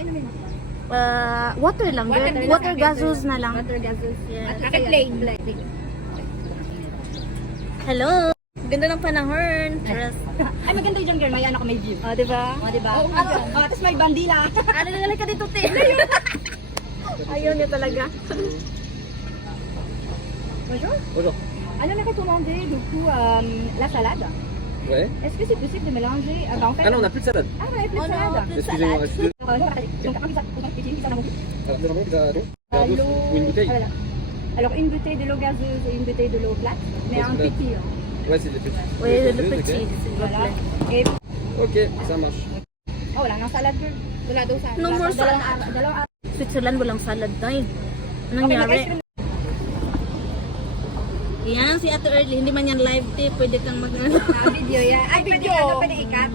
inumin mo? Water lang. Water gasos na lang. Water gasos. Yes. At saka plain. Hello! Ganda ng panahon. Ay, maganda yung girl. May ano ko, may view. Oh, diba? O, diba? Tapos may bandila. Ano na ka dito, te? Ayaw niya talaga. Bonjour. Bonjour. Ano na commandé du coup la salade? Ouais. Est-ce que c'est possible de mélanger en fait? Ah non, on n'a plus de salade. Ah, ouais, plus de Oh non, salade. plus de Excusez-moi, je suis désolé. Donc, un pizza dans mon Alors, demandez des d'eau. l'eau. Ou une bouteille. Voilà. Alors, une bouteille de l'eau gazeuse et une bouteille de l'eau plate, mais un Plate. petit. Hein. Ouais, c'est des petits. Oui, le Ok. petit. s'il vous Voilà. plaît. Et, Ok, ça marche. oh, wala nang salad girl. Wala daw salad. No more salad. Dalawang araw. Switzerland walang salad tayo. Anong Okay, nangyari? mag-ice cream. Yan, si Ate Early. Hindi man yan live tip. Pwede kang mag Video yan. Ay, video. Pwede ikat.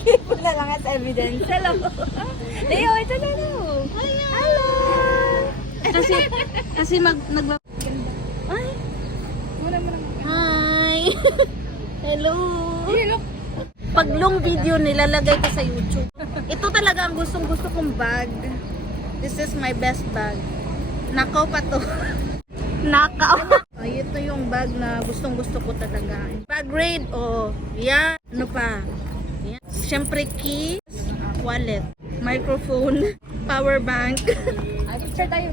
Keep mo na lang as evidence. Hello. Leo, ito na Leo. Hello. kasi nagba... Ay! Muna mo na. Hi! Hello! Hello. Pag long video nilalagay ko sa YouTube. Ito talaga ang gustong-gusto kong bag. This is my best bag. Nakaw pa to. Nakaw. Ay, ito yung bag na gustong-gusto ko talaga. Bag grade, oh. Yan. Ano pa? Yan. Siyempre keys, wallet, microphone, power bank. Ay, picture tayo.